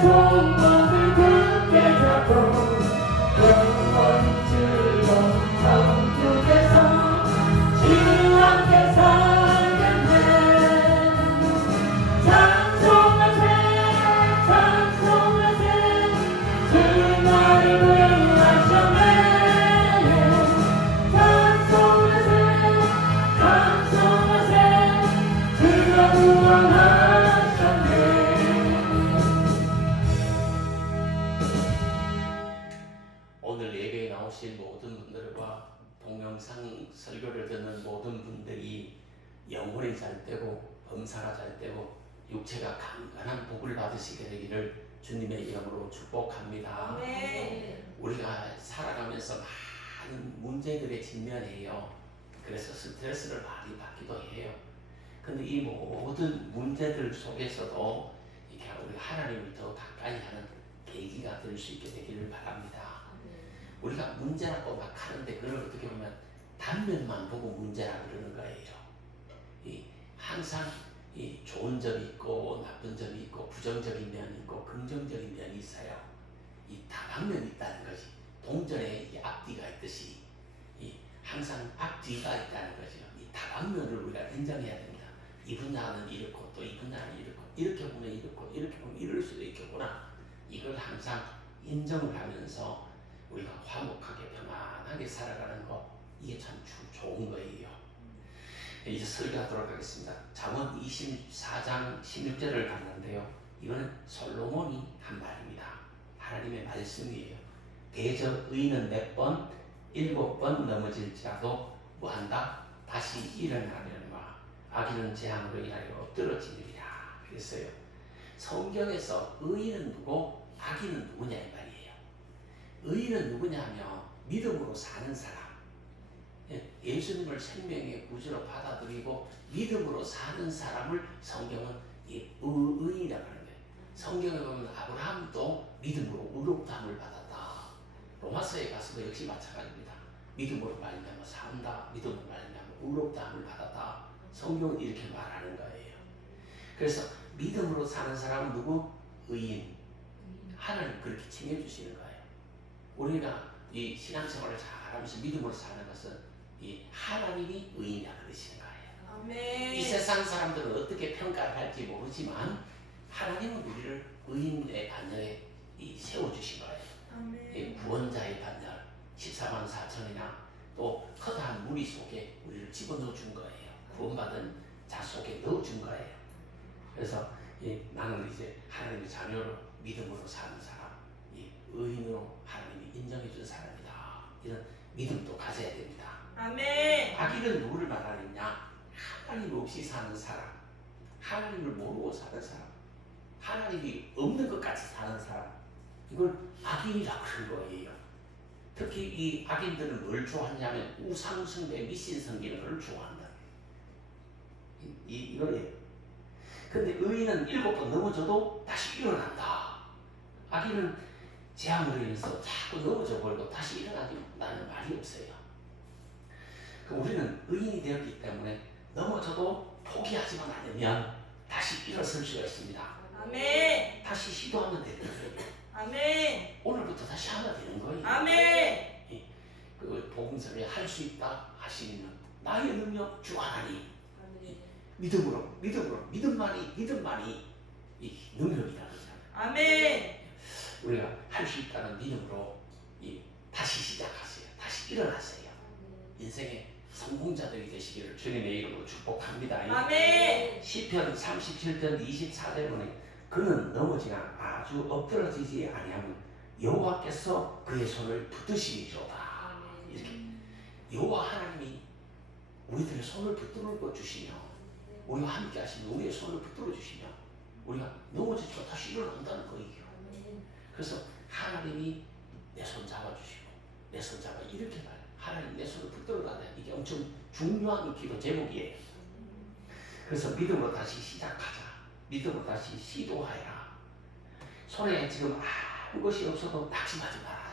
손목을 굳게 잡고 영원히 즐거운 천국에서 주와 함께 살겠네. 찬송하세 찬송하세 주 나를 구원하셨네. 찬송하세 찬송하세 주가 구원하셨네. 오늘 예배에 나오신 모든 분들과 동영상 설교를 듣는 모든 분들이 영혼이 잘 되고 범사가 잘 되고 육체가 강건한 복을 받으시게 되기를 주님의 이름으로 축복합니다. 네. 우리가 살아가면서 많은 문제들에 직면해요. 그래서 스트레스를 많이 받기도 해요. 근데 이 모든 문제들 속에서도 이렇게 우리 하나님을 더 가까이 하는 계기가 될 수 있게 되기를 바랍니다. 우리가 문제라고 막 하는데 그걸 어떻게 보면 단면만 보고 문제라고 그러는 거예요. 항상 좋은 점이 있고 나쁜 점이 있고 부정적인 면이 있고 긍정적인 면이 있어요. 이 다방면이 있다는 거지. 동전에 앞뒤가 있듯이 항상 앞뒤가 있다는 거죠. 이 다방면을 우리가 인정해야 됩니다. 이 분야는 이렇고 또 이 분야는 이렇고 이렇게 보면 이렇고 이렇게 보면 이럴 수도 있겠구나. 이걸 항상 인정을 하면서 우리가 화목하게 평안하게 살아가는 거, 이게 참 좋은 거예요. 이제 설교하도록 하겠습니다. 잠언 24장 16절을 봤는데요. 이거는 솔로몬이 한 말입니다. 하나님의 말씀이에요. 대저 의인은 몇 번, 7번 넘어질지라도 뭐한다? 다시 일어나려니와 악인은 재앙으로 인하여 엎드러지리라 그랬어요. 성경에서 의인은 누구, 악인은 누구냐 이 말이에요. 의인은 누구냐 하면 믿음으로 사는 사람, 예수님을 생명의 구주로 받아들이고 믿음으로 사는 사람을 성경은 의인이라고 하는 거예요. 성경에 보면 아브라함도 믿음으로 의롭다함을 받았다. 로마서에 가서도 역시 마찬가지입니다. 믿음으로 말미암아 산다, 믿음으로 말미암아 의롭다함을 받았다. 성경은 이렇게 말하는 거예요. 그래서 믿음으로 사는 사람은 누구? 의인. 하나님 그렇게 칭해주시는 거예요. 우리가 이 신앙생활을 잘하면서 믿음으로 사는 것은 이 하나님이 의인이라 그러시는 거예요. 아멘. 이 세상 사람들은 어떻게 평가를 할지 모르지만 하나님은 우리를 의인의 반열에 세워주신 거예요. 아멘. 구원자의 반열 14만 4천이나 또 커다란 무리 속에 우리를 집어넣어 준 거예요. 구원받은 자 속에 넣어준 거예요. 그래서 나는 이제 하나님의 자녀로 믿음으로 사는 사람, 의인으로 하나님이 인정해 준 사람이다. 이런 믿음도 가져야 됩니다. 아멘. 악인은 누구를 말하느냐? 하나님 없이 사는 사람, 하나님을 모르고 사는 사람, 하나님이 없는 것 같이 사는 사람, 이걸 악인이라고 하는 거예요. 특히 이 악인들은 뭘 좋아하냐면 우상숭배, 미신성기는 걸 좋아한다. 이거예요. 근데 의인은 7번 넘어져도 다시 일어난다. 악인은 재앙으로 인해서 자꾸 넘어져 버리고 다시 일어나는 말이 없어요. 우리는 의인이 되었기 때문에 넘어져도 포기하지만 않으면 다시 일어설 수가 있습니다. 아멘. 다시 시도하면 되는 거예요. 아멘. 오늘부터 다시 하면 되는 거예요. 아멘. 그 복음서에 할 수 있다 하시는 나의 능력 주 하나니 믿음만이 이 능력이라는 거잖아요. 아멘. 우리가 할 수 있다는 믿음으로 다시 시작하세요. 다시 일어나세요. 인생의 성공자들이 되시기를 주님의 이름으로 축복합니다. 아멘. 시편 37편 24절 보니 그는 넘어지나 아주 엎드러지지 아니하면 여호와께서 그의 손을 붙드시리로다. 이렇게 여호와 하나님이 우리들의 손을 붙들어 주시며 우리와 함께 하시며 우리의 손을 붙들어 주시며 우리가 넘어지지만 다시 일어난다는 거예요. 그래서 하나님이 내 손 잡아주시고 내 손 잡아 이렇게 말해요. 하나님 내 손을 붙들어 달라. 이게 엄청 중요한 기도 제목이에요. 그래서 믿음으로 다시 시작하자. 믿음으로 다시 시도하여라. 손에 지금 아무것이 없어도 낙심하지 말아요.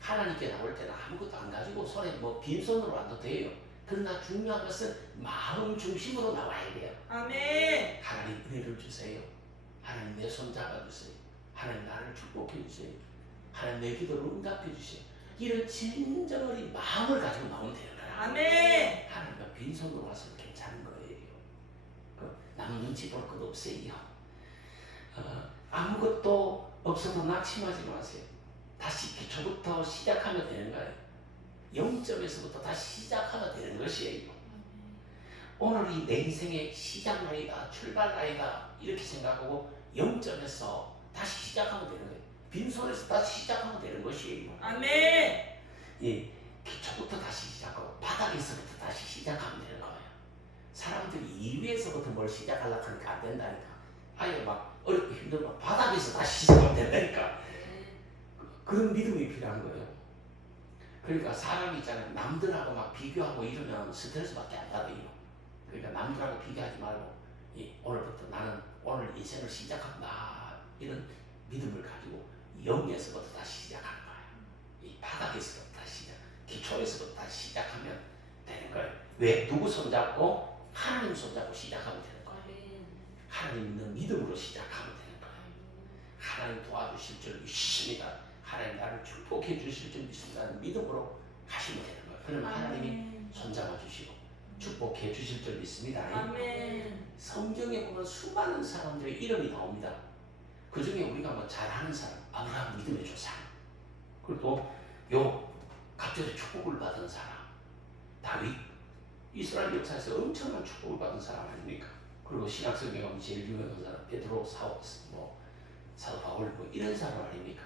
하나님께 나올 때는 아무것도 안 가지고 손에 빈손으로 와도 돼요. 그러나 중요한 것은 마음 중심으로 나와야 돼요. 아멘. 하나님 은혜를 주세요. 하나님 내 손 잡아주세요. 하나님 나를 축복해 주세요. 하나님 내 기도를 응답해 주세요. 이런 진정한 마음을 가지고 나오면 되는 거야. 아멘. 하나님과 빈손으로 와서 괜찮은 거예요. 남 눈치 볼 것 없어요. 아무것도 없어도 낙심하지 마세요. 다시 기초부터 시작하면 되는 거예요. 0점에서부터 다시 시작하면 되는 것이에요. 오늘이 내 인생의 시작 날이다, 출발 날이다 이렇게 생각하고 0점에서 다시 시작하면 되는 거예요. 빈손에서 다시 시작하면 되는 것이에요. 아멘. 예, 기초부터 다시 시작하고 바닥에서부터 다시 시작하면 되는 거예요. 사람들이 2위에서부터 뭘 시작하려고 하니까 안 된다니까. 아예 막 어렵고 힘들고 바닥에서 다시 시작하면 된다니까. 그런 믿음이 필요한 거예요. 그러니까 사람이 있잖아요. 남들하고 막 비교하고 이러면 스트레스밖에 안 받아요. 그러니까 남들하고 비교하지 말고 오늘부터 나는 오늘 인생을 시작한다. 이런 믿음을 가지고 0에서부터 다시 시작하는 거예요. 이 바닥에서부터 다시 시작, 기초에서부터 다시 시작하면 되는 거예요. 왜? 누구 손잡고? 하나님 손잡고 시작하면 되는 거예요. 하나님 있는 믿음으로 시작하면 되는 거예요. 하나님 도와주실 줄 믿습니다. 하나님 나를 축복해 주실 줄 믿습니다. 믿음으로 하시면 되는 거예요. 그러면 하나님이 손잡아 주시고 축복해 주실 줄 믿습니다. 아멘. 성경에 보면 수많은 사람들의 이름이 나옵니다. 그 중에 우리가 뭐 잘하는 사람, 아브라함 믿음의 조상, 그리고 또 갑자기 축복을 받은 사람, 다윗, 이스라엘 역사에서 엄청난 축복을 받은 사람 아닙니까? 그리고 신약성경에 가면 제일 유명한 사람, 베드로, 사도 바울 이런 사람 아닙니까?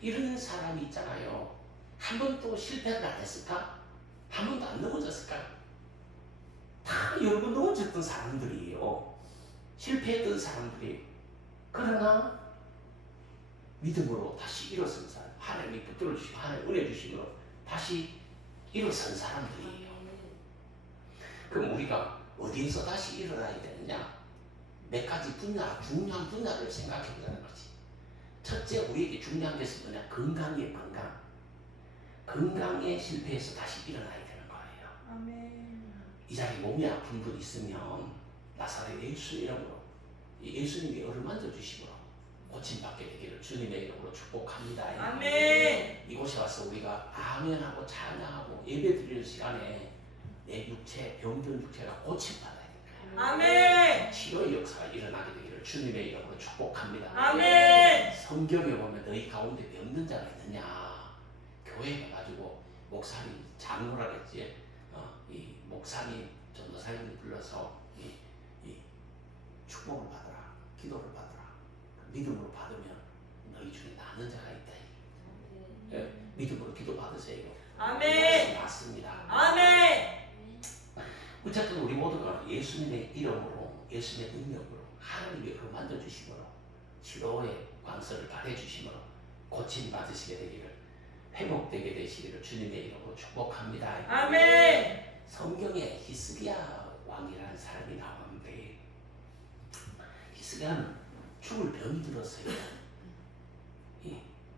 이런 사람이 있잖아요. 한 번도 실패를 안 했을까? 한 번도 안 넘어졌을까? 다 여러 번 넘어졌던 사람들이에요. 실패했던 사람들이. 그러나 믿음으로 다시 일어선 사람, 하나님이 붙들어 주시고 하나님 은혜 주심으로 다시 일어선 사람들이에요. 그럼 우리가 어디에서 다시 일어나야 되느냐? 몇 가지 분야, 중요한 분야를 생각해 보자는 거지. 첫째, 우리에게 중요한 것은 뭐냐? 건강이에요, 건강. 건강에 실패해서 다시 일어나야 되는 거예요. 아멘. 이 자리에 몸이 아픈 분 있으면 나사렛 예수 이름으로 예수님이 얼을 만져주심으로 고침받게 되기를 주님의 이름으로 축복합니다. 아멘. 이곳에 와서 우리가 아멘하고 찬양하고 예배드리는 시간에 내 육체, 병든 육체가 고침받아야 됩니다. 아멘. 치료의 역사가 일어나게 되기를 주님의 이름으로 축복합니다. 아멘. 성경에 보면 너희 가운데 병든 자가 있느냐? 교회가 가지고 목사님, 장로라 그랬지. 이 목사님, 전도사님을 불러서 이 축복을 받아라, 기도를 받아라. 믿음으로 받으면 너희 중에 낫는 자가 있다. 예, 믿음으로 기도 받으세요. 아멘. 맞습니다. 아멘. 어쨌든 우리 모두가 예수님의 이름으로, 예수님의 능력으로 하나님의 그 만져주심으로 치료의 광선을 발해주심으로 고침 받으시게 되기를, 회복되게 되시기를 주님의 이름으로 축복합니다. 아멘. 성경에 히스기야 왕이라는 사람이 나오는데 히스기야는 죽을 병이 들었어요.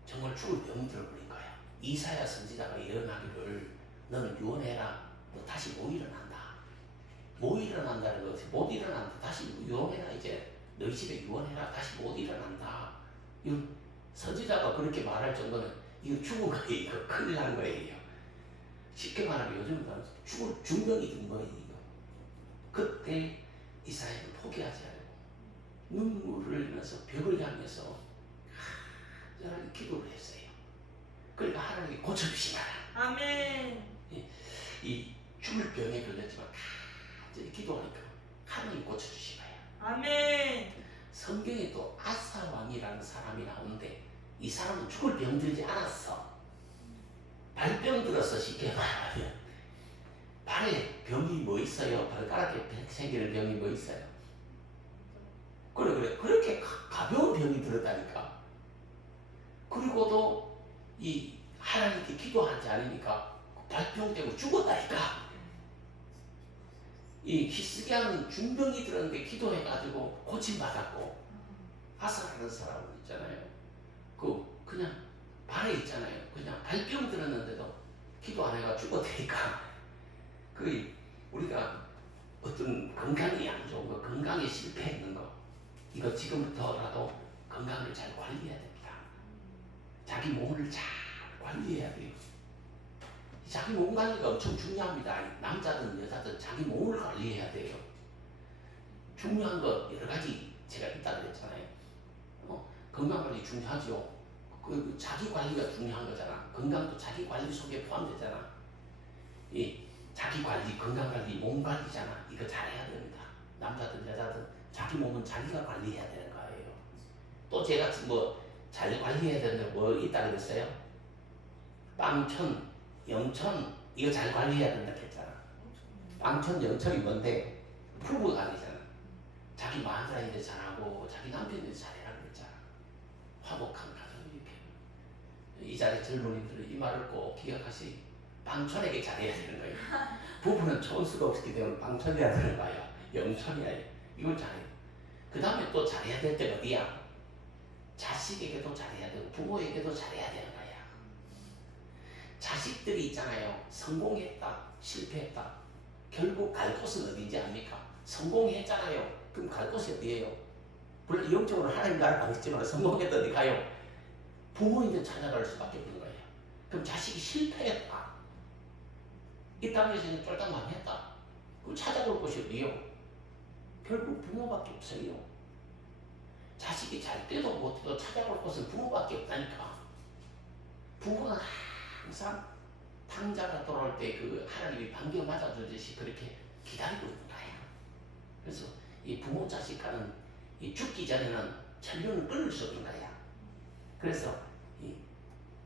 정말 죽을 병이 들어버린 거야. 이사야 선지자가 예언하기를 너는 유언해라. 너 다시 못 일어난다. 못 일어난다는 것이 못 일어난다. 다시 유언해라. 이제 너희 집에 유언해라. 다시 못 일어난다. 이 선지자가 그렇게 말할 정도면 이거 죽은 거예요. 이거 큰일 난 거예요. 쉽게 말하면 요즘은 죽을 중병이 든 거예요. 이거. 그때 이사야는 포기하지 않고 눈물을 흘리면서 벽을 향해서 하나님 기도를 했어요. 그러니까 하나님이 고쳐주시나라. 아멘. 이 죽을 병에 걸렸지만 간절히 기도하니까 하나님이 고쳐주신 거예요. 아멘. 성경에 또 아사 왕이라는 사람이 나오는데 이 사람은 죽을 병 들지 않았어. 발병 들어서 쉽게 말하면 발에 병이 뭐 있어요? 발가락에 생기는 병이 뭐 있어요? 그래 그렇게 가벼운 병이 들었다니까. 그리고도 이 하나님께 기도하지 않으니까 발병 때문에 죽었다니까. 이 히스기야는 중병이 들었는데 기도해가지고 고침받았고, 아사라는 사람은 있잖아요. 그냥 발에 있잖아요. 그냥 발병 들었는데도 기도 안 해가 죽었다니까. 우리가 어떤 건강이 안 좋은 거, 건강에 실패했는 거, 이거 지금부터라도 건강을 잘 관리해야 됩니다. 자기 몸을 잘 관리해야 돼요. 자기 몸 관리가 엄청 중요합니다. 남자든 여자든 자기 몸을 관리해야 돼요. 중요한 거 여러 가지 제가 있다 그랬잖아요. 건강 관리 중요하죠. 그 자기 관리가 중요한 거잖아. 건강도 자기 관리 속에 포함되잖아. 이 자기 관리, 건강 관리, 몸 관리잖아. 이거 잘해야 됩니다. 남자든 여자든 자기 몸은 자기가 관리해야 되는 거예요. 또 제가 뭐 잘 관리해야 되는 뭐 있다 그랬어요? 빵천, 영천 이거 잘 관리해야 된다 했잖아. 빵천, 영천이 뭔데? 부부간이잖아. 자기 마누라인데 잘하고 자기 남편인데 잘해라 그랬잖아. 화목한 가정 이렇게. 이 자리 젊은이들은 이 말을 꼭 기억하시. 빵천에게 잘해야 되는 거예요. 부부는 좋은 수가 없기 때문에 빵천이어야 되는 거야. 영천이야. 이걸 잘해. 그 다음에 또 잘해야 될 때가 어디야? 자식에게도 잘해야 되고 부모에게도 잘해야 되는 거야. 자식들이 있잖아요. 성공했다, 실패했다. 결국 갈 곳은 어딘지 압니까? 성공했잖아요. 그럼 갈 곳이 어디예요? 물론 영적으로 하나님 나라를 가겠지만 성공했다 어디 가요? 부모인데 찾아갈 수밖에 없는 거예요. 그럼 자식이 실패했다. 이 땅에서는 쫄딱 망했다. 그럼 찾아볼 곳이 어디요? 결국 부모밖에 없어요. 자식이 잘 때도 못해도 찾아볼 곳은 부모밖에 없다니까. 부모는 항상 탕자가 돌아올 때 그 하나님이 반겨 맞아주듯이 그렇게 기다리고 있는 거야. 그래서 이 부모 자식 간은 이 죽기 전에는 천륜을 끊을 수 없는 거야. 그래서 이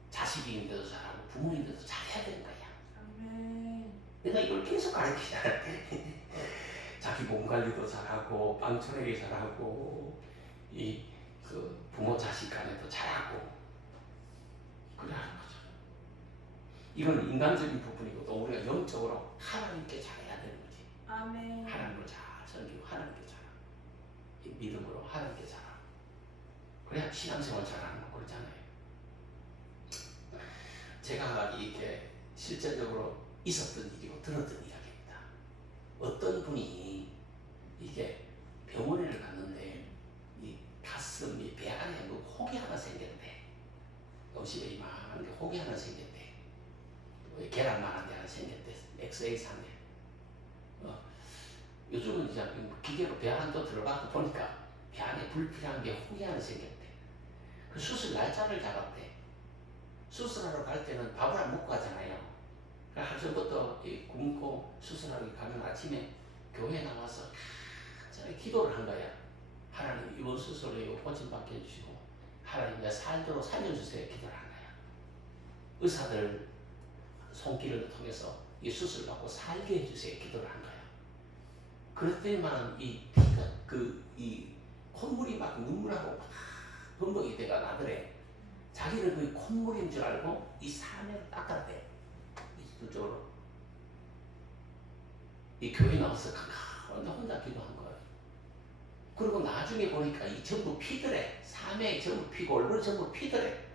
자식인데도 잘하고 부모인데도 잘해야 되는 거야. 아멘. 내가 이걸 계속 가르치잖아. 자기 몸 관리도 잘하고 빵천에게 잘하고 이 그 부모 자식 간에도 잘하고 그래 하는 거죠. 이건 인간적인 부분이고 또 우리가 영적으로 하나님께 잘해야 되는 거지. 아멘. 하나님을 잘 섬기고 하나님께 잘하고 이 믿음으로 하나님께 잘하고 그래야 신앙생활 잘하는 거 그렇잖아요. 제가 이게 실제적으로 있었던 일이고 들었던 이야기입니다. 어떤 분이 이게 병원에 갔는데 이 가슴, 이 배 안에 뭐 혹이 하나 생겼대. 음식에 이만한 게 혹이 하나 생겼대. 계란만한 게 하나 생겼대. 엑스레이 상에. 요즘은 이제 기계로 배 안도 들어가서 보니까 배 안에 불필요한 게 혹이 하나 생겼대. 그 수술 날짜를 잡았대. 수술하러 갈 때는 밥을 안 먹고 가잖아요. 하루 전부터 굶고 수술하러 가면 아침에 교회에 나와서 간절히 기도를 한 거야. 하나님 이번 수술로 고침받게 해주시고 하나님 내 살도록 살려주세요 기도를 한 거야. 의사들 손길을 통해서 이 수술 받고 살게 해주세요 기도를 한 거야. 그랬더니만 이 피가 이 콧물이 막 눈물하고 막 범벅이 돼가 나더래. 자기는 그 콧물인 줄 알고 이 사면을 닦았대. 이쪽으로 이 교회 나와서 혼자 기도한 거예요. 그리고 나중에 보니까 이 전부 피더래. 사면이 전부 피고 얼굴 전부 피더래.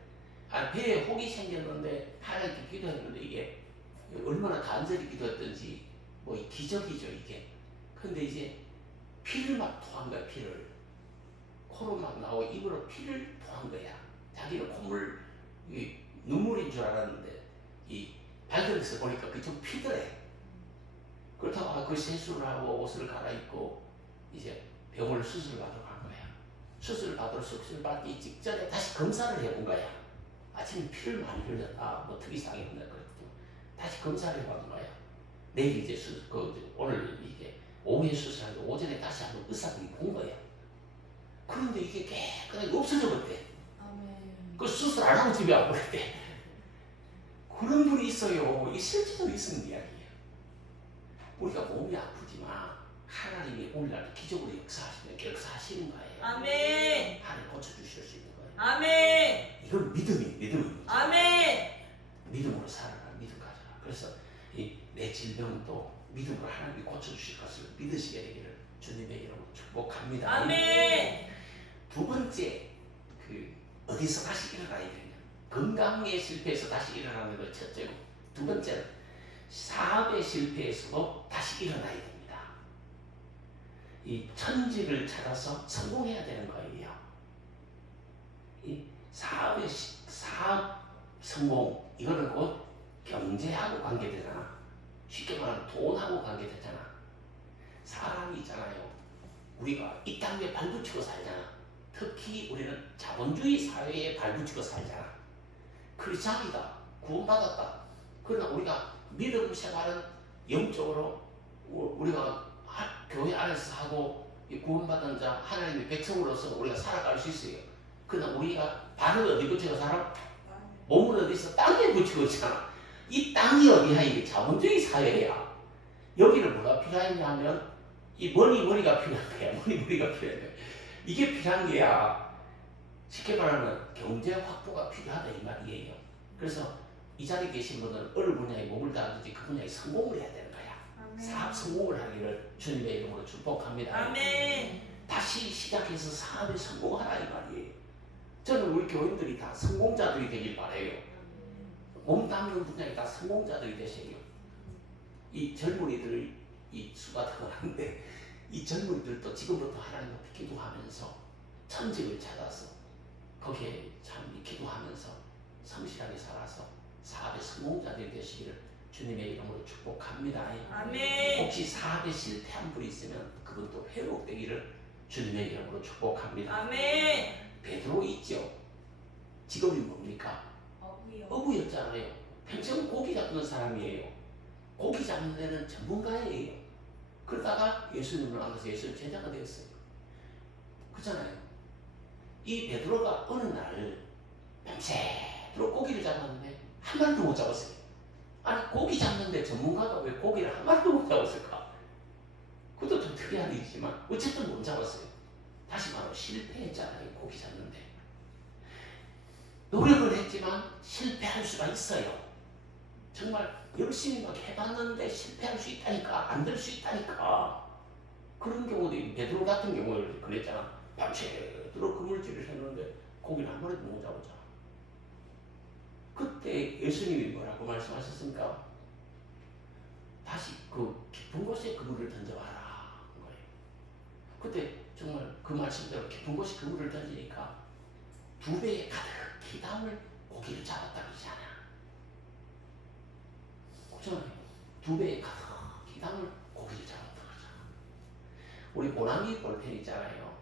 배에 혹이 생겼는데 하나님께 기도했는데 이게 얼마나 간절히 기도했던지 뭐 기적이죠 이게. 근데 이제 피를 막 토한 거야. 피를 코로 막 나오고 입으로 피를 토한 거야. 자기는 콧물 눈물인 줄 알았는데 이 발견해서 보니까 그게 좀 피더래. 그렇다고 그 세수를 하고 옷을 갈아입고 이제 병원을 수술 받으러 간 거야. 수술 받기 직전에 다시 검사를 해본 거야. 아침에 피를 많이 흘렸다. 뭐 특이사항이 없나 그랬더니 다시 검사를 해본 거야. 내일 이제 오늘 이게 오후에 수술하는데 오전에 다시 한번 의사들이 본 거야. 그런데 이게 깨끗하게 없어져 버렸대. 아멘. 그 수술 안 하고 집에 와버렸대. 그런 분이 있어요. 이 실제적으로 있는 이야기예요. 우리가 몸이 아프지만 하나님이 오늘날 기적으로 역사하시는 거예요. 아멘. 하나님 고쳐주실 수 있는 거예요. 아멘. 이건 믿음이. 아멘. 믿음으로 살아라. 믿음 가져라. 그래서 내 질병도 믿음으로 하나님이 고쳐주실 것을 믿으시게 되기를 주님의 이름으로 축복합니다. 아멘. 두 번째, 어디서 다시 일어나야 되냐? 건강에 실패해서 다시 일어나는 걸 첫째고, 두 번째는 사업에 실패해서도 다시 일어나야 됩니다. 이 천직을 찾아서 성공해야 되는 거예요. 이 사업 성공 이거는 곧 경제하고 관계되잖아. 쉽게 말하면 돈하고 관계되잖아. 사람이 있잖아요. 우리가 이 땅에 발붙이고 살잖아. 특히 우리는 자본주의 사회에 발붙이고 살잖아. 크리스찬이다. 구원받았다. 그러나 우리가 믿음 생활은 영적으로 우리가 교회 안에서 하고 구원받은 자 하나님의 백성으로서 우리가 살아갈 수 있어요. 그러나 우리가 발을 어디 붙이고 살아? 몸을 어디 있어? 땅에 붙이고 있잖아. 이 땅이 어디야? 이게 자본주의 사회야. 여기를 뭐가 필요하냐면 이 머리가 필요한 거야. 머리가 필요한 거야. 이게 필요한 게야. 쉽게 말하면 경제 확보가 필요하다 이 말이에요. 그래서 이 자리에 계신 분은 어느 분야에 몸을 다하든지 그 분야에 성공을 해야 되는 거야. 아멘. 사업 성공을 하기를 주님의 이름으로 축복합니다. 아멘. 다시 시작해서 사업에 성공하라 이 말이에요. 저는 우리 교인들이 다 성공자들이 되길 바라요. 몸 담는 분야에 다 성공자들이 되세요. 이 젊은이들 이 수가 더 많은데 이 젊은이들도 지금부터 하나님 앞에 기도하면서 천직을 찾아서 거기에 참 기도하면서 성실하게 살아서 사업의 성공자들이 되시기를 주님의 이름으로 축복합니다. 아멘. 혹시 사업에 실패한 분이 있으면 그분도 회복되기를 주님의 이름으로 축복합니다. 아멘. 베드로 있죠. 직업이 뭡니까? 어부요. 어부였잖아요. 평생 고기 잡는 사람이에요. 고기 잡는 데는 전문가예요. 그러다가 예수님을 만나서 예수님 제자가 되었어요. 그렇잖아요. 이 베드로가 어느 날 밤새도록 고기를 잡았는데 한 마리도 못 잡았어요. 아니 고기 잡는데 전문가가 왜 고기를 한 마리도 못 잡았을까? 그것도 좀 특이한 일이지만 어쨌든 못 잡았어요. 다시 말하면 실패했잖아요. 고기 잡는데. 노력을 했지만 실패할 수가 있어요. 정말 열심히 막 해봤는데 실패할 수 있다니까. 안 될 수 있다니까. 그런 경우도 베드로 같은 경우를 그랬잖아. 밤새도록 그물질을 했는데 고기를 한 마리도 못 잡았잖아. 그때 예수님이 뭐라고 말씀하셨습니까? 다시 그 깊은 곳에 그물을 던져봐라 거예요. 그때 정말 그 말씀대로 깊은 곳에 그물을 던지니까 2배에 가득히 담을 고기를 잡았다 그러잖아. 그렇잖아요. 2배에 가득히 담을 고기를 잡았다 그러잖아. 우리 모나미 볼펜 있잖아요.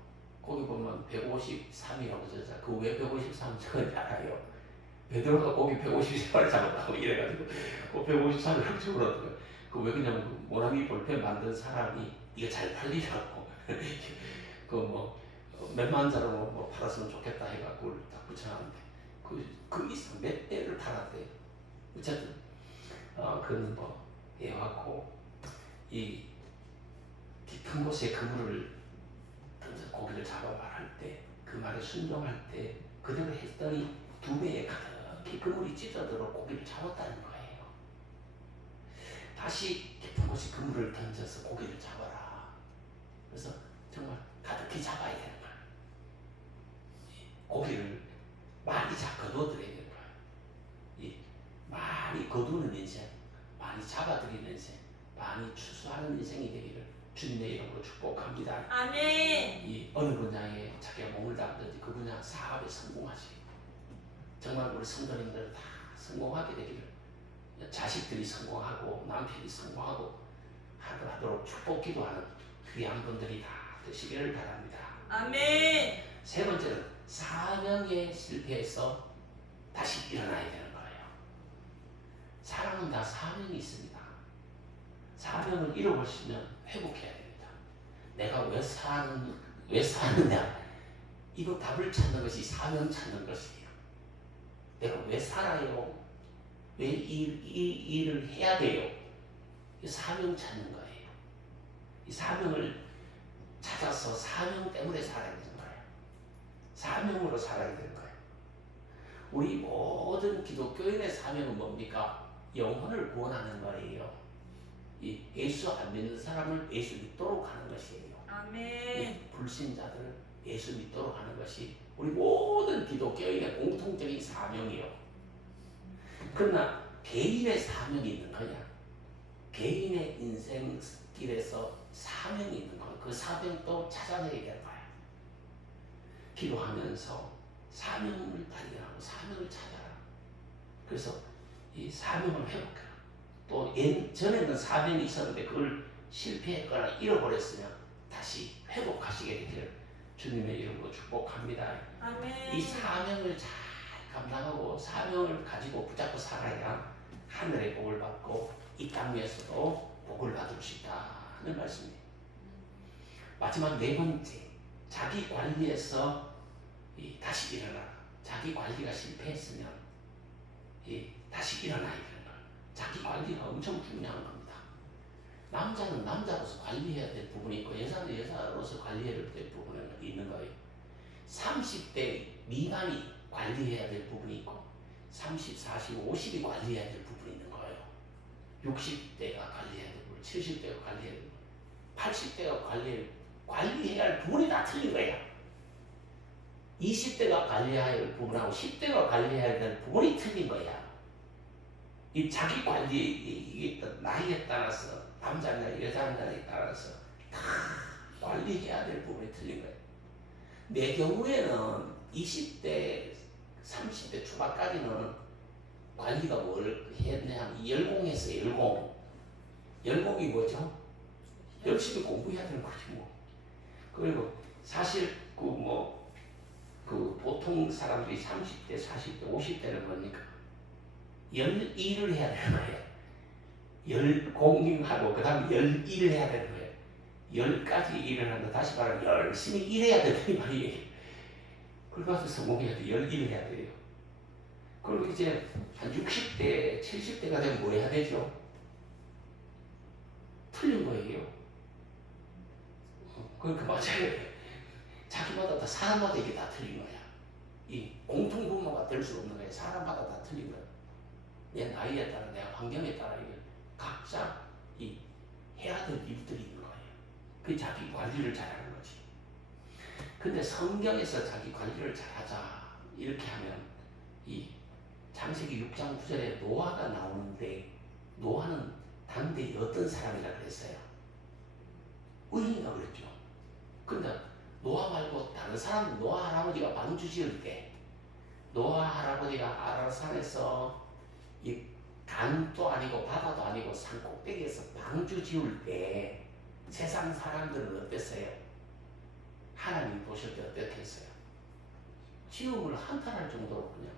거기 보면 153이라고 써있잖아. 그 왜 153 적은지 알아요? 베드로가 고기 153을 잡았다고 이래가지고 그 153이라고 적어놨더라고요. 그 왜 그냥 그 모나미 볼펜 만든 사람이 이거 잘 팔리라고 그 뭐 몇만 자로 뭐 팔았으면 좋겠다 해갖고 딱 붙여놨는데 그 이상 몇 배를 팔았대요. 어쨌든 그는 뭐 해왔고 이 깊은 곳에 그물을 던져 고기를 잡아봐라 할 때 그 말에 순종할 때 그대로 했더니 2배에 가득히 그물이 찢어들어 고기를 잡았다는 거예요. 다시 깊은 곳에 그물을 던져서 고기를 잡아라. 그래서 정말 가득히 잡아야 되는 거야. 고기를 많이 거두어들여야 되는 거야. 이 많이 거두는 인생, 많이 잡아들이는 인생, 많이 추수하는 인생이 되기를 주님의 이름으로 축복합니다. 아멘. 이 어느 분야에 자기가 몸을 담든지 그 분야 사업에 성공하시고 정말 우리 성도님들 다 성공하게 되기를 자식들이 성공하고 남편이 성공하고 하도록 축복 기도하는 귀한 분들이 다 되시기를 바랍니다. 아멘. 세 번째는 사명에 실패해서 다시 일어나야 되는 거예요. 사람은 다 사명이 있습니다. 사명을 잃어버리시면 회복해야 됩니다. 내가 왜 사느냐? 이거 답을 찾는 것이 사명 찾는 것이에요. 내가 왜 살아요? 왜 이 일을 해야 돼요? 이 사명 찾는 거예요. 이 사명을 찾아서 사명 때문에 살아야 되는 거예요. 사명으로 살아야 되는 거예요. 우리 모든 기독교인의 사명은 뭡니까? 영혼을 구원하는 거예요. 이 예수 안 믿는 사람을 예수 믿도록 하는 것이에요. 아멘. 불신자들을 예수 믿도록 하는 것이 우리 모든 기독교인의 공통적인 사명이요. 그러나 개인의 사명이 있는 거냐? 개인의 인생길에서 사명이 있는 거예요. 그 사명도 찾아내야겠다. 기도하면서 사명을 발견하고 사명을 찾아라. 그래서 이 사명을 회복해라. 또 전에는 사명이 있었는데 그걸 실패했거나 잃어버렸으면 다시 회복하시게 되기를 주님의 이름으로 축복합니다. 아멘. 이 사명을 잘 감당하고 사명을 가지고 붙잡고 살아야 하늘의 복을 받고 이 땅 위에서도 복을 받을 수 있다 하는 말씀입니다. 마지막 네 번째, 자기 관리에서 다시 일어나라. 자기 관리가 실패했으면 다시 일어나야 되는 거예요. 자기 관리가 엄청 중요한 겁니다. 남자는 남자로서 관리해야 될 부분이 있고 여자는 여자로서 관리해야 될 부분이 있는 거예요. 30대 미만이 관리해야 될 부분이 있고 30, 40, 50이 관리해야 될 부분이 있는 거예요. 60대가 관리해야 될 부분, 70대가 관리해야 될 부분, 80대가 관리해야 할 부분이 다 틀린 거예요. 20대가 관리해야 할 부분하고 10대가 관리해야 될 부분이 틀린 거야. 이 자기 관리, 이게 나이에 따라서 남자냐 여자냐에 따라서 다 관리해야 될 부분이 틀린 거예요. 내 경우에는 20대, 30대 초반까지는 관리가 뭘 했냐면 열공했어요. 열공이 뭐죠? 열심히 공부해야 되는 거지 뭐. 그리고 사실 그 보통 사람들이 30대, 40대, 50대는 뭡니까? 열일을 해야 되는 거예요. 열공하고 그 다음에 열일을 해야 되는 거예요. 10가지 일을 한다. 다시 말하면 열심히 일해야 된다는 말이에요. 그래서 성공해야 돼. 열일을 해야 돼요. 그리고 이제 한 60대, 70대가 되면 뭐 해야 되죠? 틀린 거예요. 그러니까 맞아요. 자기마다 다 사람마다 이게 다 틀린 거야. 이 공통분모가 될 수 없는 거예요. 사람마다 다 틀린 거예요. 내 나이에 따라, 내 환경에 따라 이게 각자 해야 될 일들이 있는 거예요. 그게 자기 관리를 잘하는 거지. 근데 성경에서 자기 관리를 잘하자 이렇게 하면 이 창세기 6장 9절에 노아가 나오는데 노아는 당대에 어떤 사람이라 그랬어요? 의인이라고 그랬죠. 근데 노아 말고 다른 사람, 노아 할아버지가 방주 지을 때 노아 할아버지가 아라산에서 이 강도 아니고 바다도 아니고 산 꼭대기에서 방주 지을 때 세상 사람들은 어땠어요? 하나님 보실 때 어떻겠어요? 지음을 한탄할 정도로 그냥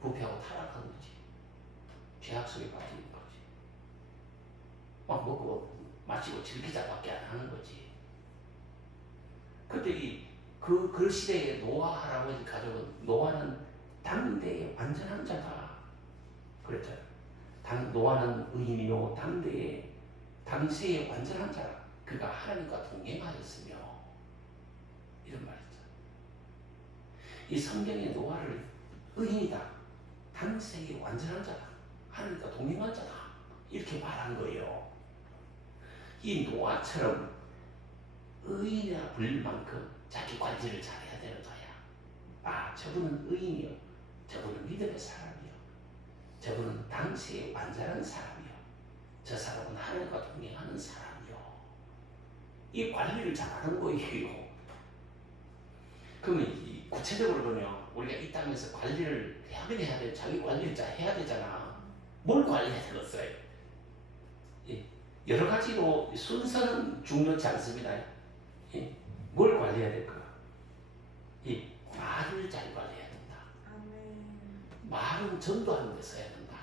부패하고 타락한 거지. 죄악 속에 빠진 거지. 막 먹고 마시고 즐기자밖에 안 하는 거지. 근데 그 시대에 노아 할아버지 가족은 노아는 당대의 완전한 자다 그랬잖아요. 노아는 의인이요 당세의 완전한 자라. 그가 하나님과 동행하였으며 이런 말이죠. 이 성경의 노아를 의인이다. 당세의 완전한 자다. 하나님과 동행한 자다. 이렇게 말한 거예요. 이 노아처럼 의인이라 불릴 만큼 자기 관리를 잘해야 되는 거야. 아, 저분은 의인이요. 저분은 믿음의 사람이요. 저분은 당시에 완전한 사람이요. 저 사람은 하나님과 동행하는 사람이요. 이 관리를 잘하는 거예요. 그러면 구체적으로 보면 우리가 이 땅에서 관리를 해야 돼. 자기 관리를 잘 해야 되잖아. 뭘 관리해야 되겠어요? 여러 가지로 순서는 중요치 않습니다. 뭘 관리해야 될까? 말을 잘 관리해야 된다. 아멘. 말은 전도하는 데 써야 된다.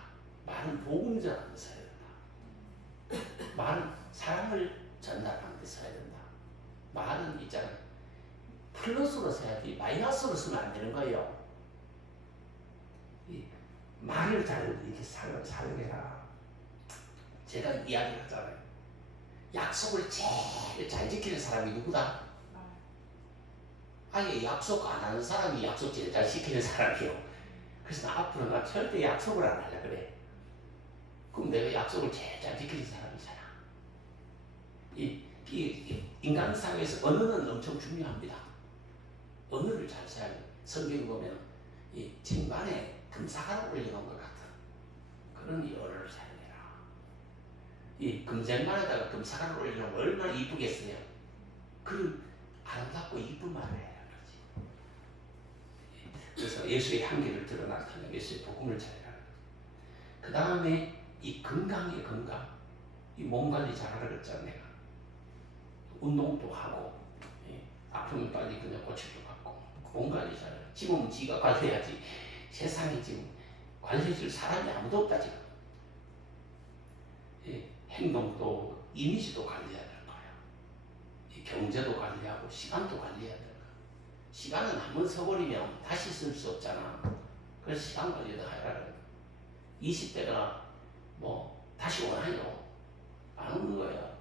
말은 복음 전하는 데 써야 된다. 말은 사랑을 전달하는 데 써야 된다. 말은 있잖아. 플러스로 써야지 마이너스로 쓰면 안 되는 거예요. 말을 잘 이렇게 사용해라. 제가 이야기를 하잖아요. 약속을 제일 잘 지키는 사람이 누구다? 아예 약속 안 하는 사람이 약속 제일 잘 지키는 사람이요. 그래서 앞으로 나 절대 약속을 안 하려 그래. 그럼 내가 약속을 제일 잘 지키는 사람이잖아. 이 인간상에서 언어는 엄청 중요합니다. 언어를 잘 써야 돼. 성경 보면 이 쟁반에 금사과를 올려놓은 것 같은 그런 언어를 사용해라. 이 금쟁반에다가 금사과를 올리면 얼마나 이쁘겠어요. 그 아름답고 이쁜 말을 해야 그러지. 그래서 예수의 향기를 들어 나타내고 예수의 복음을 전해라. 그 다음에 이 건강의 건강, 이 몸 관리 잘하라 그랬잖아 내가. 운동도 하고, 아프면 빨리 그냥 고치도 받고, 몸 관리 잘해. 지금은 지가 관리해야지. 세상에 지금 관리해줄 사람이 아무도 없다 지금. 행동도 이미지도 관리해야 될 거야. 경제도 관리하고 시간도 관리해야 될 거야. 시간은 한번 써버리면 다시 쓸 수 없잖아. 그래서 시간 관리도 해라. 20대가 뭐 다시 오나요? 안 오는 거야.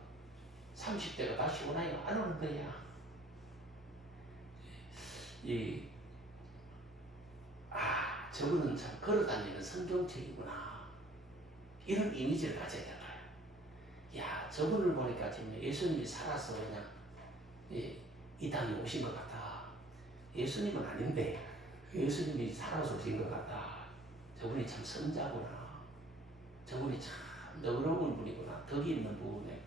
30대가 다시 오나요? 안 오는 거야. 저분은 참 걸어다니는 성경책이구나. 이런 이미지를 가져야 될 거야. 야, 저분을 보니까 지금 예수님이 살아서 그냥 이 땅에 오신 것 같아. 예수님은 아닌데 예수님이 살아서 오신 것 같아. 저분이 참 선자구나. 저분이 참 너그러운 분이구나. 덕이 있는 분이네.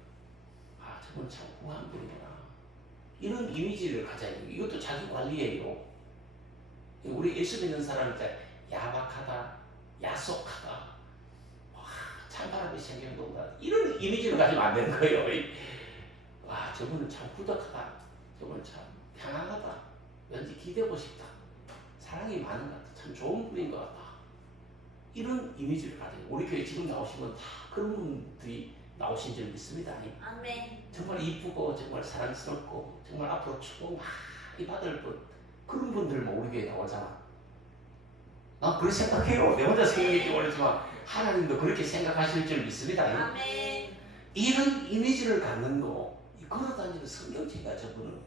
저분은 참 후한 분이구나. 이런 이미지를 가져야 돼요. 이것도 자기 관리예요. 우리 예수 믿는 사람한테 야박하다, 야속하다, 찬바람이 생겨도 온다. 이런 이미지를 가지면 안 되는 거예요. 저분은 참 후덕하다. 저분은 참 편안하다. 왠지 기대고 싶다. 사랑이 많은 것 같다. 참 좋은 분인 것 같다. 이런 이미지를 가지고 우리 교회 지금 나오신 건 다 그런 분들이 나오신 줄 믿습니다. 아멘. 정말 이쁘고 정말 사랑스럽고 정말 앞으로 축복 많이 받을 분, 그런 분들만 우리 교회에 나오잖아. 난 그렇게 생각해요. 내 혼자 생각했기 모르지만 하나님도 그렇게 생각하실 줄 믿습니다. 아멘. 이런 이미지를 갖는 거, 걸어다니는 성경책이야 저분은.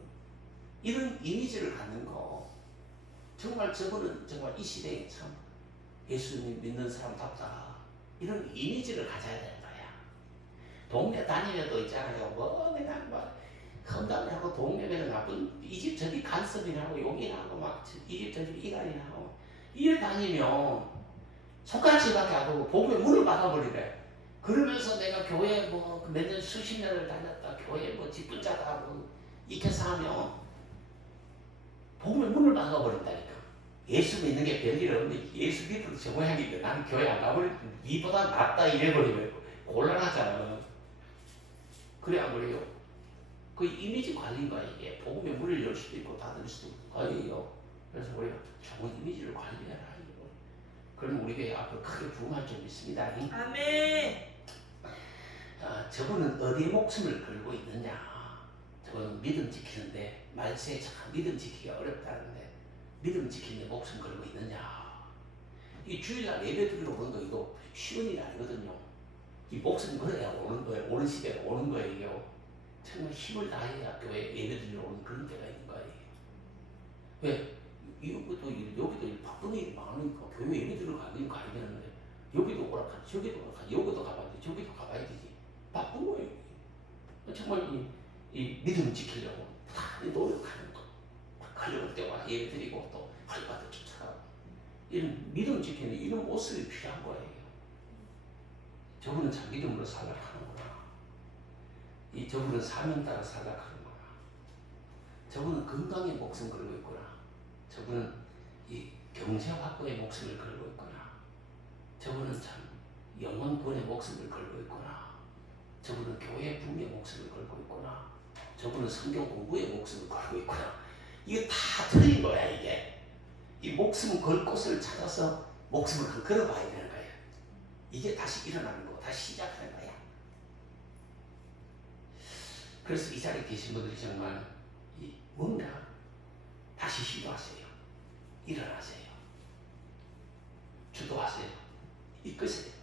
이런 이미지를 갖는 거, 정말 저분은 정말 이 시대에 참 예수님 믿는 사람답다. 이런 이미지를 가져야 되는 거야. 동네 다니면도 있잖아요. 그냥 막 험담을 하고 동네면 나쁜 이 집 저집 간섭이라고 욕이라고 막 이 집 저집 이간이라고 이래 다니면 손가락질밖에 안 하고 복음의 문을 막아버리래. 그러면서 내가 교회 뭐 몇 년 수십 년을 다녔다. 교회 뭐 직분자다 하고 익혀서 하면 복음의 문을 막아버린다니까. 예수 믿는 게 별일 없는데 예수 믿어도 저 모양인데 나는 교회 안 가버리면 니보다 낫다 이래버리면 곤란하잖아. 그래 안 그래요? 그 이미지 관리인 거야 이게. 복음의 문을 열 수도 있고 닫을 수도 있고 아니에요. 그래서 우리가 좋은 이미지를 관리해라. 그러면 우리 교회 앞으로 크게 부흥할 줄 믿습니다. 아멘. 저분은 어디에 목숨을 걸고 있느냐. 저분은 믿음 지키는데 말세에 참 믿음 지키기가 어렵다는데 믿음 지키는데 목숨 걸고 있느냐. 이 주일날 예배 드리러 오는 거 이거 쉬운 일이 아니거든요. 이 목숨 걸어야 오는 거예요. 오는 시대가 오는 거예요. 정말 힘을 다해야 교회 예배 드리러 오는 그런 때가 있는 거예요. 왜? 여기도 바쁜 일이 많으니까 교회 예배 드리러 가긴 가야 되는데 여기도 오락하지 저기도 오락하지 여기도 가봐야 돼 저기도 가봐야 되지. 바쁜 거예요. 정말 이 믿음 지키려고 다 노력하는 거. 가려울 때와 예배 드리고 또 활발하게 쫓아가고 이런 믿음 지키는 이런 모습이 필요한 거예요. 저분은 참 믿음으로 살아가는구나. 저분은 사명 따라 살아가는구나. 저분은 건강에 목숨 걸고 있구나. 저분은 이 경제 확보에 목숨을 걸고 있구나. 저분은 참 영혼권에 목숨을 걸고 있구나. 저분은 교회 부흥에 목숨을 걸고 있구나. 저분은 성경 공부에 목숨을 걸고 있구나. 이게 다 틀린 거야 이게. 이 목숨 걸 곳을 찾아서 목숨을 걸어봐야 되는 거야. 이게 다시 일어나는 거고 다시 시작하는 거야. 그래서 이 자리에 계신 분들이 정말 뭔가 다시 시도하세요. 일어나세요. 주도하세요. 이끄세요.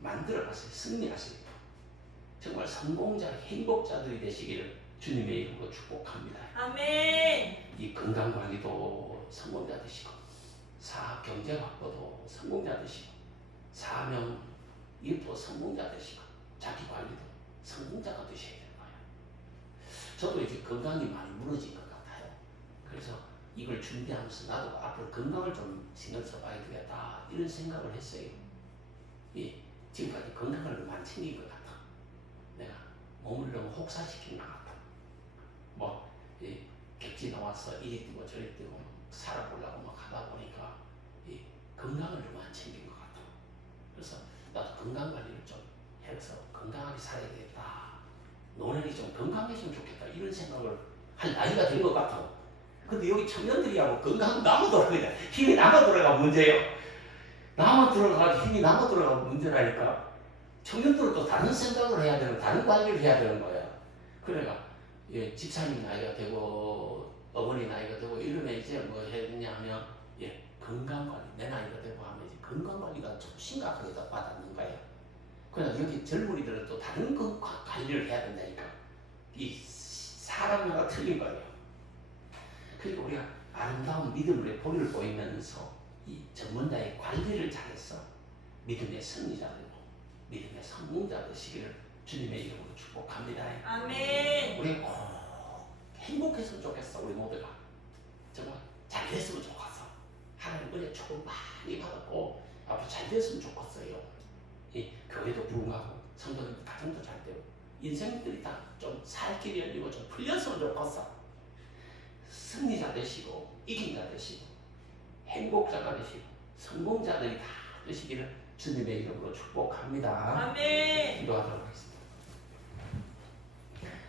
만들어가세요. 승리하세요. 정말 성공자, 행복자들이 되시기를 주님의 이름으로 축복합니다. 아멘. 이 건강관리도 성공자 되시고 사업 경제 확보도 성공자 되시고 사명 일도 성공자 되시고 자기 관리도 성공자가 되셔야 되는 거예요. 저도 이제 건강이 많이 무너진 것 같아요. 그래서 이걸 준비하면서 나도 앞으로 건강을 좀 신경 써봐야 되겠다 이런 생각을 했어요. 지금까지 건강을 많이 챙긴 것 같아. 몸을 너무 혹사시킨 것 같아. 뭐 이 객지 나와서 이리 뛰고 저리 뛰고 살아보려고 막 하다 보니까 이 건강을 좀 안 챙긴 것 같아. 그래서 나도 건강 관리를 좀 해서 건강하게 살아야 되겠다. 노년이 좀 건강해지면 좋겠다. 이런 생각을 할 나이가 된 것 같아. 근데 여기 청년들이하고 건강 남아 돌아가야 힘이 남아 돌아가 문제예요. 남아 돌아가서 힘이 남아 돌아가 문제라니까. 청년들은 또 다른 생각을 해야 되는, 다른 관리를 해야 되는 거야. 그러니까 예, 집사님 나이가 되고 어머니 나이가 되고 이러면 이제 뭐 해야 되냐 하면 예, 건강 관리, 내 나이가 되고 하면 이제 건강 관리가 좀 심각하게 더 받았는 거예요. 그러나 여기 젊은이들은 또 다른 거 관리를 해야 된다니까. 이 사람마다 틀린 거예요. 그러니까 우리가 아름다운 믿음의 보리를 보이면서 이 전문자의 관리를 잘해서 믿음의 승리자 되고 믿음의 성공자 되시기를 주님의 이름으로 축복합니다. 아멘. 우리 꼭 행복했으면 좋겠어. 우리 모두가 정말 잘 됐으면 좋겠어. 하나님 은혜 축복 많이 받았고 앞으로 잘 됐으면 좋겠어요. 이 교회도 부흥하고 성도들 가정도 잘 되고 인생들이 다 좀 살 길이 열리고 좀 풀렸으면 좋겠어. 승리자 되시고 이긴 자 되시고 행복자가 되시고 성공자들이 다 되시기를 주님의 이름으로 축복합니다. 아멘. 기도하도록 하겠습니다.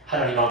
하나님